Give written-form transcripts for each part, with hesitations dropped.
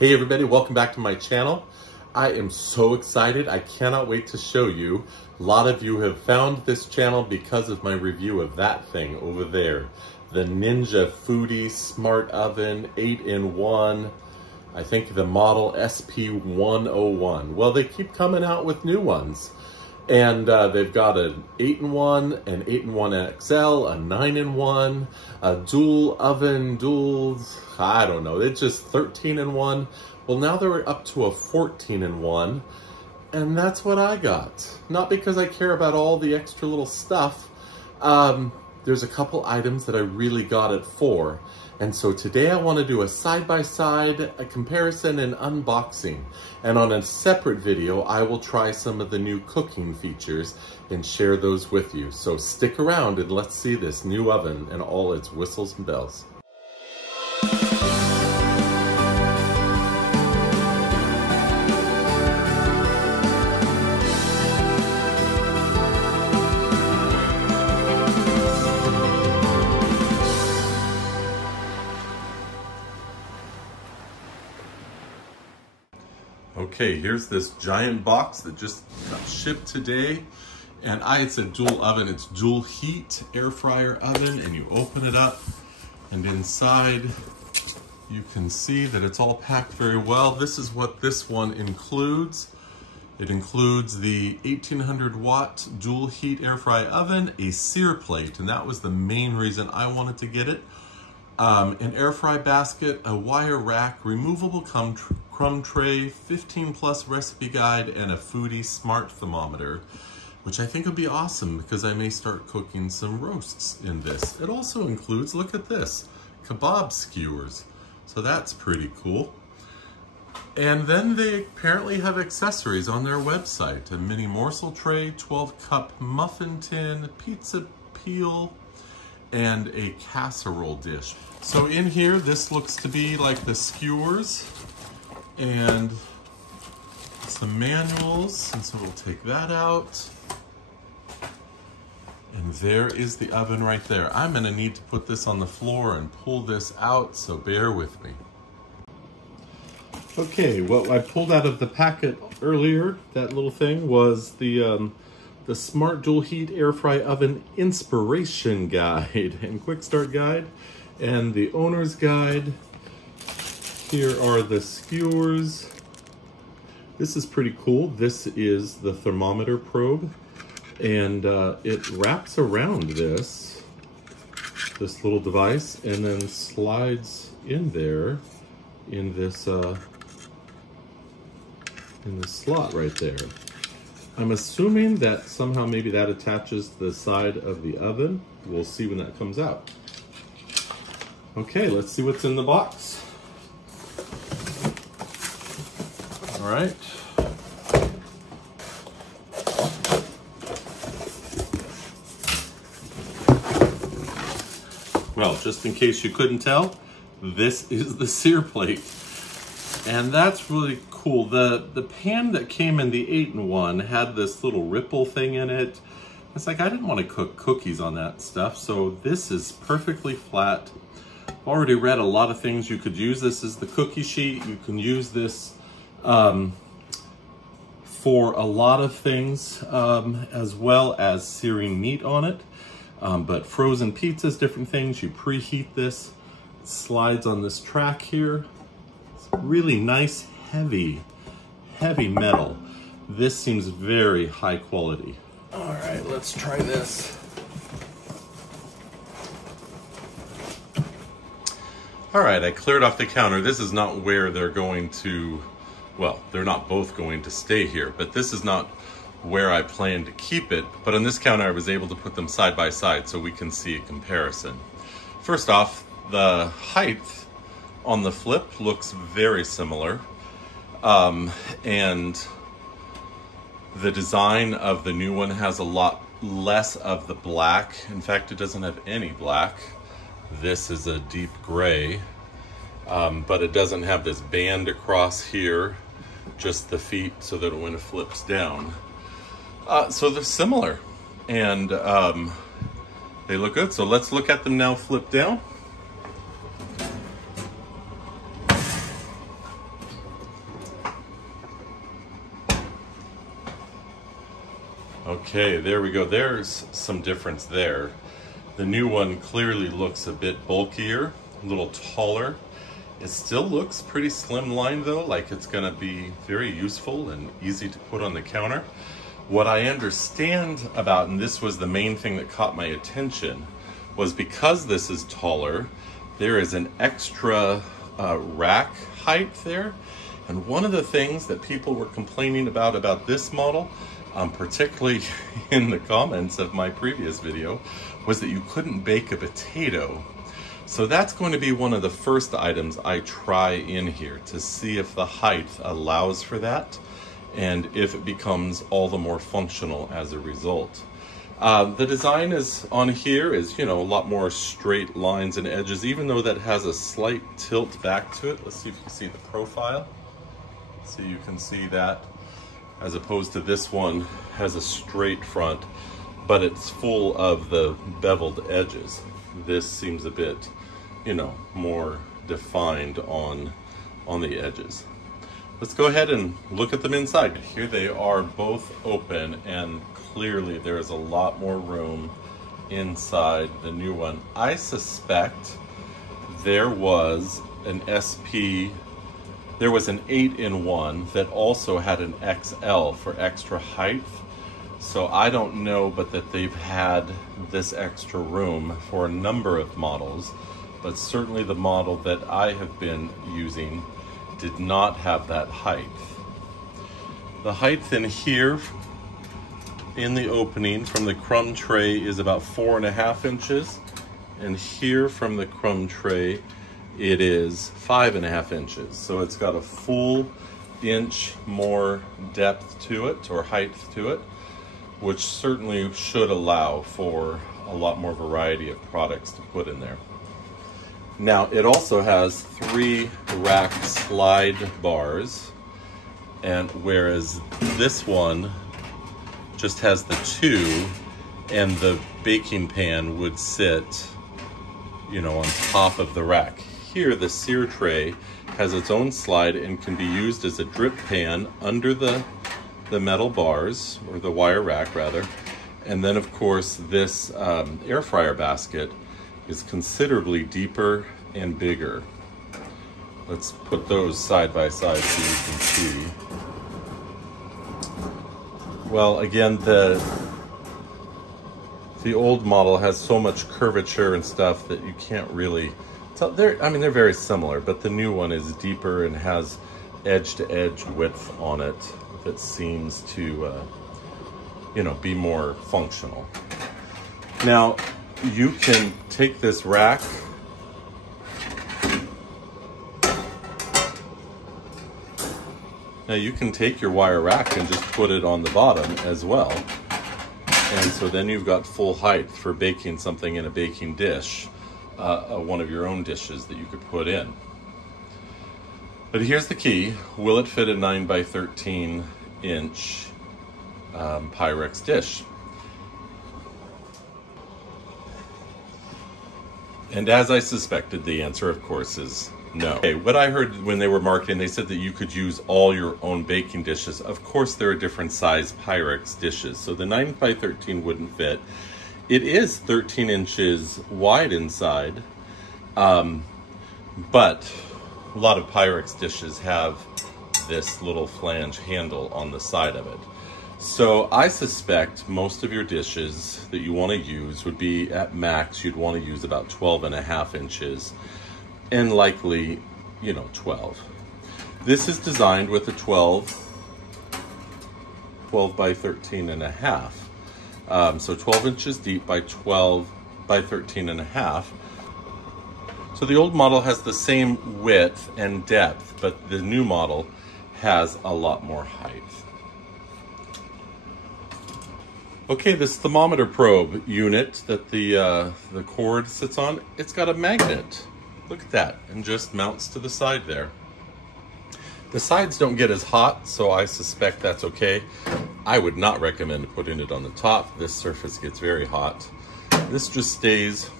Hey everybody, welcome back to my channel. I am so excited. I cannot wait to show you. A lot of you have found this channel because of my review of that thing over there. The Ninja Foodi Smart Oven 8-in-1. I think the model SP101. Well, they keep coming out with new ones. And they've got an 8-in-1, an 8-in-1 XL, a 9-in-1, a dual oven, I don't know, it's just 13-in-1. Well, now they're up to a 14-in-1, and that's what I got. Not because I care about all the extra little stuff. There's a couple items that I really got it for. And so today I want to do a side-by-side, a comparison and unboxing. And on a separate video, I will try some of the new cooking features and share those with you. So stick around and let's see this new oven and all its whistles and bells. Okay, here's this giant box that just got shipped today. And it's a dual oven, it's dual heat air fryer oven, and you open it up and inside you can see that it's all packed very well. This is what this one includes. It includes the 1800 watt dual heat air fry oven, a sear plate, and that was the main reason I wanted to get it. An air fry basket, a wire rack, removable crumb tray, 15+ recipe guide, and a Foodi smart thermometer, which I think would be awesome because I may start cooking some roasts in this. It also includes, look at this, kebab skewers. So that's pretty cool. And then they apparently have accessories on their website. A mini morsel tray, 12-cup muffin tin, pizza peel, and a casserole dish. So in here, this looks to be like the skewers and some manuals, and so we'll take that out. And there is the oven right there. I'm gonna need to put this on the floor and pull this out, so bear with me. Okay, what I pulled out of the packet earlier, that little thing, was the Smart Dual Heat Air Fry Oven Inspiration Guide and Quick Start Guide, and the Owner's Guide. Here are the skewers. This is pretty cool. This is the Thermometer Probe, and it wraps around this little device and then slides in there in this slot right there. I'm assuming that somehow maybe that attaches to the side of the oven. We'll see when that comes out. Okay, let's see what's in the box. All right. Well, just in case you couldn't tell, this is the sear plate. And that's really cool. The pan that came in the 8-in-1 had this little ripple thing in it. It's like I didn't want to cook cookies on that stuff, so this is perfectly flat. I've already read a lot of things you could use. This is the cookie sheet. You can use this for a lot of things, as well as searing meat on it. But frozen pizzas, different things, you preheat this. It slides on this track here. It's really nice, heavy metal. This seems very high quality. All right, let's try this. All right, I cleared off the counter. This is not where they're going to, well, they're not both going to stay here, but this is not where I plan to keep it. But on this counter, I was able to put them side by side so we can see a comparison. First off, the height on the flip looks very similar. And the design of the new one has a lot less of the black. In fact, it doesn't have any black. This is a deep gray, but it doesn't have this band across here, just the feet so that when it flips down. So they're similar, and they look good. So let's look at them now flip down. Okay, there we go. There's some difference there. The new one clearly looks a bit bulkier, a little taller. It still looks pretty slimline though, like it's gonna be very useful and easy to put on the counter. What I understand about, and this was the main thing that caught my attention, was because this is taller, there is an extra rack height there. And one of the things that people were complaining about this model, particularly in the comments of my previous video, was that you couldn't bake a potato. So that's going to be one of the first items I try in here to see if the height allows for that and if it becomes all the more functional as a result. The design is on here is, you know, a lot more straight lines and edges, even though that has a slight tilt back to it. Let's see if you can see the profile. So you can see that, as opposed to this one has a straight front, but it's full of the beveled edges. This seems a bit, you know, more defined on the edges. Let's go ahead and look at them inside. Here they are both open, and clearly there is a lot more room inside the new one. I suspect there was an SP, there was an 8-in-1 that also had an XL for extra height. So I don't know, but that they've had this extra room for a number of models, but certainly the model that I have been using did not have that height. The height in here in the opening from the crumb tray is about 4.5 inches, and here from the crumb tray it is 5.5 inches. So it's got a full inch more depth to it, or height to it, which certainly should allow for a lot more variety of products to put in there. Now, it also has 3 rack slide bars, and whereas this one just has the 2, and the baking pan would sit, you know, on top of the rack. Here, the sear tray has its own slide and can be used as a drip pan under the metal bars, or the wire rack rather. And then of course this air fryer basket is considerably deeper and bigger. Let's put those side by side so you can see. Well, again, the old model has so much curvature and stuff that you can't really tell. I mean, they're very similar, but the new one is deeper and has edge-to-edge width on it that seems to, you know, be more functional. Now, you can take this rack Now you can take your wire rack and just put it on the bottom as well. And so then you've got full height for baking something in a baking dish, one of your own dishes that you could put in. But here's the key. Will it fit a 9 by 13 inch Pyrex dish? And as I suspected, the answer, of course, is no. Okay, what I heard when they were marketing, they said that you could use all your own baking dishes. Of course, there are different size Pyrex dishes, so the 9 by 13 wouldn't fit. It is 13 inches wide inside, but a lot of Pyrex dishes have this little flange handle on the side of it. So I suspect most of your dishes that you want to use would be at max, you'd want to use about 12.5 inches, and likely, you know, 12. This is designed with a 12 by 13.5. So 12 inches deep by 12 by 13.5. So the old model has the same width and depth, but the new model has a lot more height. Okay, this thermometer probe unit that the cord sits on, it's got a magnet. Look at that, and just mounts to the side there. The sides don't get as hot, so I suspect that's okay. I would not recommend putting it on the top. This surface gets very hot. This just stays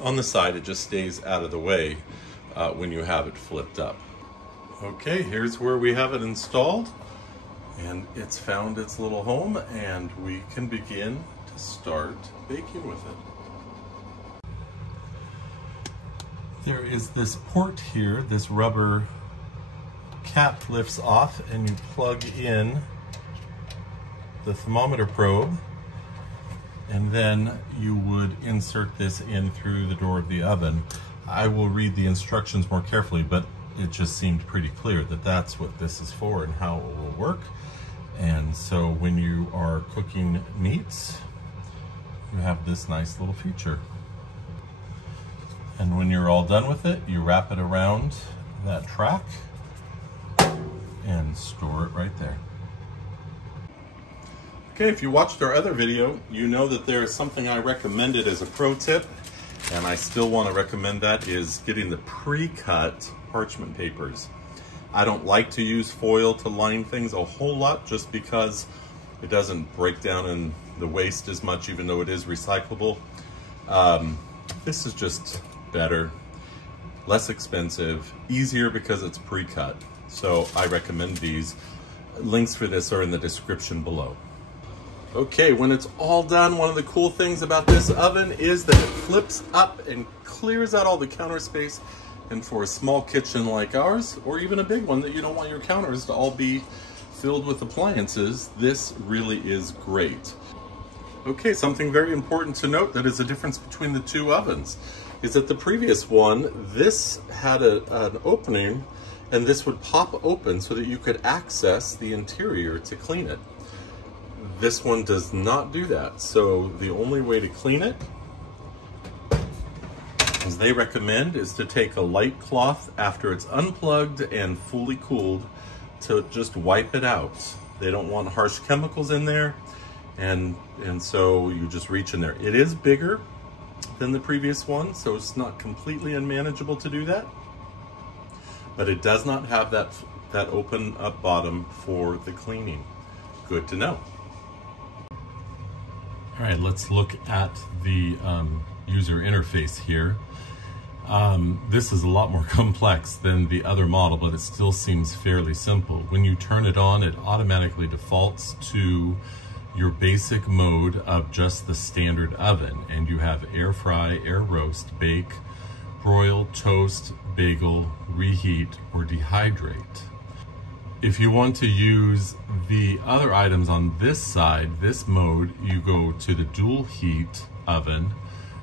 on the side. It just stays out of the way when you have it flipped up. Okay, here's where we have it installed. And it's found its little home, and we can begin to start baking with it. There is this port here, this rubber cap lifts off, and you plug in the thermometer probe, and then you would insert this in through the door of the oven. I will read the instructions more carefully, but it just seemed pretty clear that that's what this is for and how it will work. And so when you are cooking meats, you have this nice little feature. And when you're all done with it, you wrap it around that track and store it right there. Okay, if you watched our other video, you know that there is something I recommended as a pro tip, and I still want to recommend that, is getting the pre-cut parchment papers. I don't like to use foil to line things a whole lot just because it doesn't break down in the waste as much, even though it is recyclable. This is just better, less expensive, easier because it's pre-cut. So I recommend these. Links for this are in the description below. Okay, when it's all done, one of the cool things about this oven is that it flips up and clears out all the counter space. And for a small kitchen like ours, or even a big one that you don't want your counters to all be filled with appliances, this really is great. Okay, something very important to note that is a difference between the two ovens is that the previous one, this had an opening, and this would pop open so that you could access the interior to clean it. This one does not do that. So the only way to clean it, as they recommend, is to take a light cloth after it's unplugged and fully cooled to just wipe it out. They don't want harsh chemicals in there, and so you just reach in there. It is bigger than the previous one, so it's not completely unmanageable to do that, but it does not have that open up bottom for the cleaning. Good to know. All right, let's look at the user interface here. This is a lot more complex than the other model, but it still seems fairly simple. When you turn it on, it automatically defaults to your basic mode of just the standard oven, and you have air fry, air roast, bake, broil, toast, bagel, reheat, or dehydrate. If you want to use the other items on this side, this mode, you go to the dual heat oven.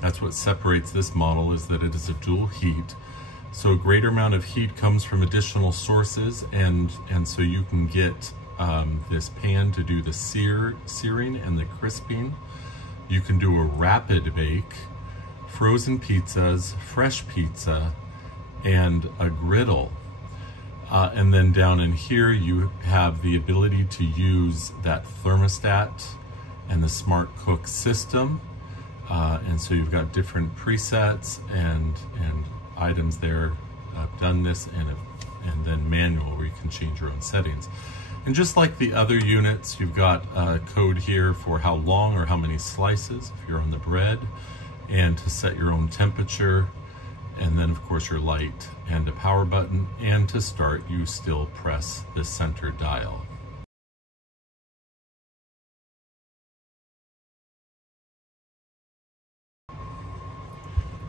That's what separates this model, is that it is a dual heat. So a greater amount of heat comes from additional sources, and so you can get this pan to do the searing and the crisping. You can do a rapid bake, frozen pizzas, fresh pizza, and a griddle. And then down in here, you have the ability to use that thermostat and the smart cook system. And so you've got different presets and items there, doneness and then manual, where you can change your own settings. And just like the other units, you've got a code here for how long or how many slices if you're on the bread, and to set your own temperature, and then of course your light and a power button. And to start, you still press the center dial.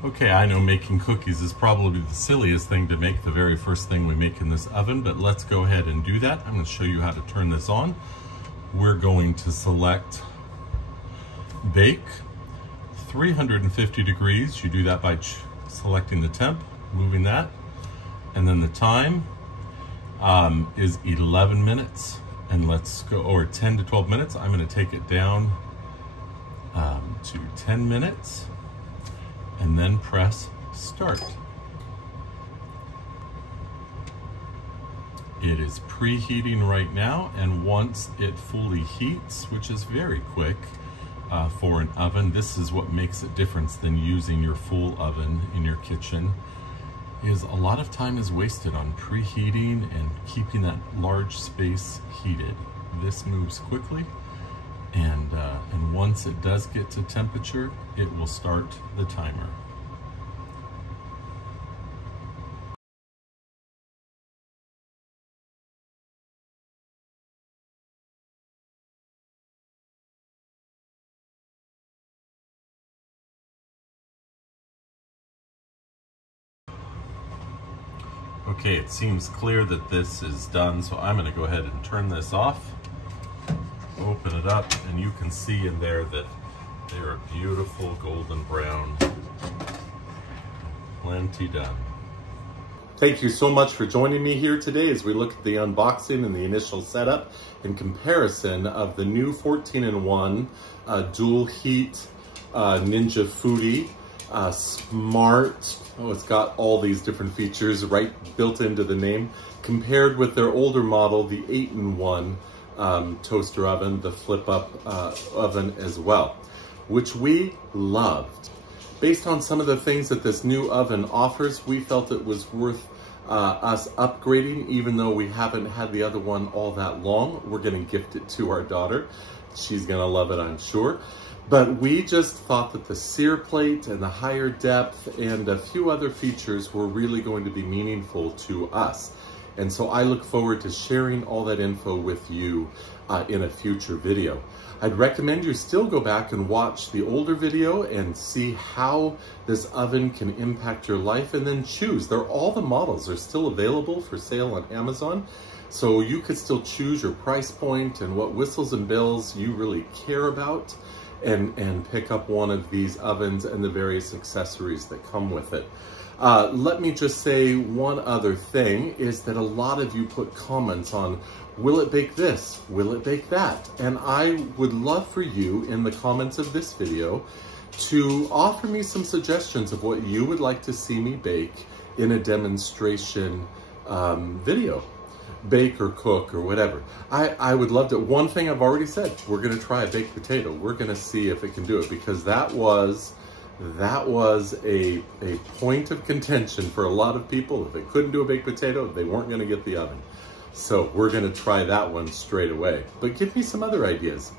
Okay, I know making cookies is probably the silliest thing to make, the very first thing we make in this oven, but let's go ahead and do that. I'm going to show you how to turn this on. We're going to select bake, 350 degrees. You do that by selecting the temp, moving that, and then the time is 11 minutes. And let's go, or 10 to 12 minutes. I'm going to take it down to 10 minutes. And then press start. It is preheating right now, and once it fully heats, which is very quick for an oven, this is what makes it different than using your full oven in your kitchen, is a lot of time is wasted on preheating and keeping that large space heated. This moves quickly, and once it does get to temperature, it will start the timer. Okay, it seems clear that this is done, so I'm gonna go ahead and turn this off. Open it up, and you can see in there that they're a beautiful golden brown. Plenty done. Thank you so much for joining me here today as we look at the unboxing and the initial setup and comparison of the new 14-in-1 dual heat Ninja Foodi Smart. Oh, it's got all these different features right built into the name, compared with their older model, the 8-in-1 toaster oven, the flip-up oven as well, which we loved. Based on some of the things that this new oven offers, we felt it was worth us upgrading, even though we haven't had the other one all that long. We're gonna gift it to our daughter. She's gonna love it, I'm sure. But we just thought that the sear plate and the higher depth and a few other features were really going to be meaningful to us. And so I look forward to sharing all that info with you in a future video. I'd recommend you still go back and watch the older video and see how this oven can impact your life, and then choose. All the models are still available for sale on Amazon, so you could still choose your price point and what whistles and bells you really care about, and pick up one of these ovens and the various accessories that come with it. Let me just say one other thing, is that a lot of you put comments on, will it bake this? Will it bake that? And I would love for you in the comments of this video to offer me some suggestions of what you would like to see me bake in a demonstration video. Bake or cook or whatever. I would love to. One thing I've already said, we're gonna try a baked potato. We're gonna see if it can do it, because that was a point of contention for a lot of people. If they couldn't do a baked potato, they weren't gonna get the oven. So we're gonna try that one straight away. But give me some other ideas.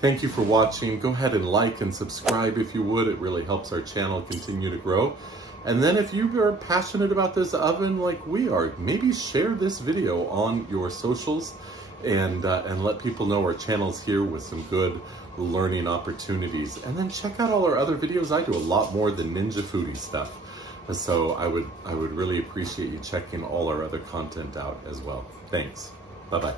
Thank you for watching. Go ahead and like and subscribe if you would. It really helps our channel continue to grow. And then if you are passionate about this oven like we are, maybe share this video on your socials and let people know our channel's here with some good learning opportunities. And then check out all our other videos. I do a lot more than Ninja Foodi stuff. So I would really appreciate you checking all our other content out as well. Thanks. Bye-bye.